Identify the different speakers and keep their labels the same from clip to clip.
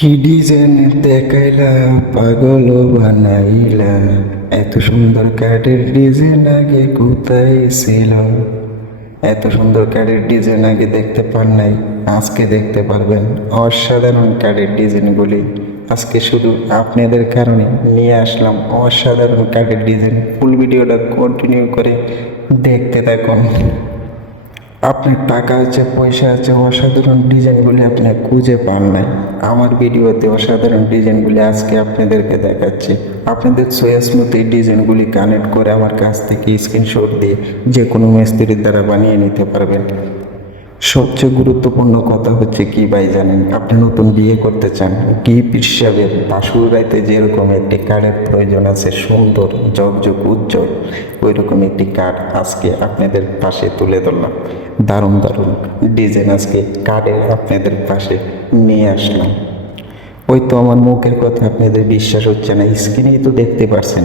Speaker 1: কি ডিজাইন দেখাইলা পাগল বানাইলা। এত সুন্দর কাঠের ডিজাইন আগে কোথায় ছিল? এত সুন্দর কাঠের ডিজাইন আগে দেখতে পান নাই, আজকে দেখতে পারবেন। অসাধারণ কাঠের ডিজাইনগুলি। আজকে শুধু আপনাদের কারণে নিয়ে আসলাম অসাধারণ কাঠের ডিজাইন। ফুল ভিডিওটা কন্টিনিউ করে দেখতে থাকুন। আপনার টাকা আছে, পয়সা আছে, অসাধারণ ডিজাইনগুলি আপনি খুঁজে পান নাই। আমার ভিডিওতে অসাধারণ ডিজাইনগুলি আজকে আপনাদেরকে দেখাচ্ছি। আপনাদের চয়েস মতো এই ডিজাইনগুলি কানেক্ট করে আমার কাছ থেকে স্ক্রিনশট দিয়ে যে কোনো মিস্ত্রির দ্বারা বানিয়ে নিতে পারবেন। সবচেয়ে গুরুত্বপূর্ণ কথা হচ্ছে কি ভাই জানেন? আপনি নতুন বিয়ে করতে চান, গিফট হিসাবে বাসুর রাইতে যেরকম একটি কার্ডের প্রয়োজন আছে, সুন্দর জগজগ উজ্জ্বল ওই রকম একটি কার্ড আজকে আপনাদের পাশে তুলে ধরলাম। দারুণ দারুণ ডিজাইন আজকে কার্ডের আপনাদের পাশে নিয়ে আসলাম। ওই তো আমার মুখের কথা, আপনাদের বিশ্বাস হচ্ছে না স্ক্রিনেই তো দেখতে পারছেন।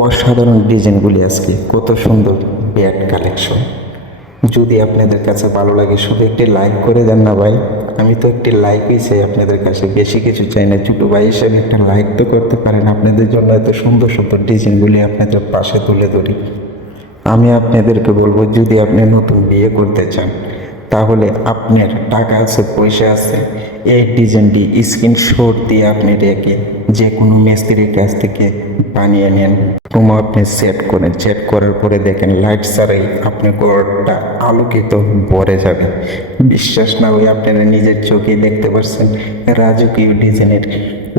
Speaker 1: অসাধারণ ডিজাইনগুলি আজকে, কত সুন্দর ব্যাট কালেকশন। যদি আপনাদের কাছে ভালো লাগে, শুধু একটি লাইক করে দেন না ভাই। আমি তো একটি লাইকই চাই আপনাদের কাছে। বেশি কিছু চাই না। ছোটো ভাই হিসেবে একটা লাইক তো করতে পারেন। আপনাদের জন্য এত সুন্দর সুন্দর ডিজাইনগুলি আপনাদের পাশে তুলে ধরি। আমি আপনাদেরকে বলব, যদি আপনি নতুন বিয়ে করতে চান তাহলে আপনার টাকা আছে, পয়সা আছে, এই ডিজাইনটি স্ক্রিনশট দিয়ে আপনি রেখে যে কোনো মিস্ত্রির কাছ থেকে বানিয়ে নেন। রুম আপনি সেট করেন সেট করার পরে দেখেন লাইট ছাড়াই আপনার ঘরটা আলোকিত ভরে যাবে। বিশ্বাস না হয়ে আপনারা নিজের চোখে দেখতে পাচ্ছেন রাজকীয় ডিজাইনের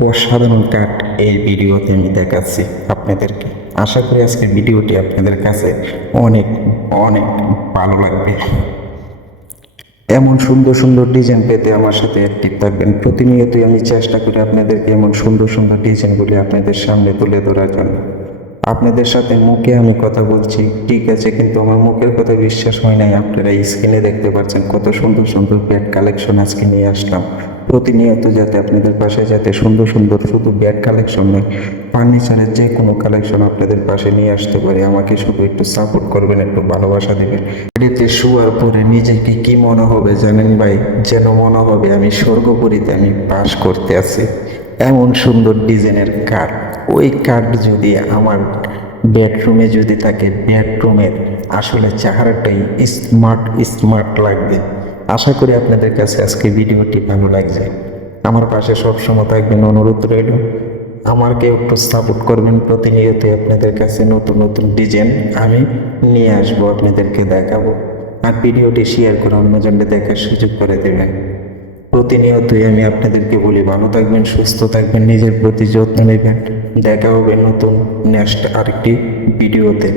Speaker 1: অসাধারণ কাঠ এই ভিডিওতে আমি দেখাচ্ছি আপনাদেরকে। আশা করি আজকের ভিডিওটি আপনাদের কাছে অনেক অনেক ভালো লাগবে। এমন সুন্দর সুন্দর ডিজাইন পেতে আমার সাথে অ্যাক্টিভ থাকবেন। প্রতিনিয়তই আমি চেষ্টা করি আপনাদেরকে এমন সুন্দর সুন্দর ডিজাইনগুলি আপনাদের সামনে তুলে ধরার জন্য। আপনাদের সাথে মুখে আমি কথা বলছি। ঠিক আছে, কিন্তু আমার মুখের কথা বিশ্বাস হয় নাই। আপনারা স্ক্রিনে দেখতে পাচ্ছেন কত সুন্দর সুন্দর প্যাড কালেকশন আজকে নিয়ে আসলাম। প্রতিনিয়ত যাতে আপনাদের পাশে যাতে সুন্দর সুন্দর শুধু ব্যাট কালেকশন নয়, ফার্নিচারের যে কোনো কালেকশন আপনাদের পাশে নিয়ে আসতে পারে। আমাকে শুধু একটু সাপোর্ট করবেন, একটু ভালোবাসা দেবেন। এটিতে শোয়ার পরে নিজেকে কি মনে হবে জানেন ভাই? যেন মনে হবে আমি স্বর্গপুরীতে আমি পাস করতে আছি। এমন সুন্দর ডিজাইনের কার্ড ওই কার্ড যদি আমার বেডরুমে যদি থাকে বেডরুমের আসলে চেহারাটাই স্মার্ট স্মার্ট লাগবে। আশা করি আপনাদের কাছে আজকে ভিডিওটি ভালো লাগছে। আমার পাশে সবসময় থাকবেন অনুরোধ রইল। আমাকে একটু সাপোর্ট করবেন প্রতিনিয়ত আপনাদের কাছে নতুন নতুন ডিজাইন আমি নিয়ে আসব, আপনাদেরকে দেখাবো। আর ভিডিওটি শেয়ার করে অন্যজনকে দেখার সুযোগ করে দেবেন। প্রতিনিয়তই আমি আপনাদেরকে বলি, ভালো থাকবেন, সুস্থ থাকবেন, নিজের প্রতি যত্ন নেবেন। দেখা হবে নতুন নেক্সট আরেকটি ভিডিওতে।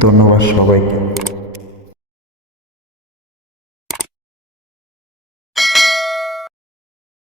Speaker 1: ধন্যবাদ সবাইকে।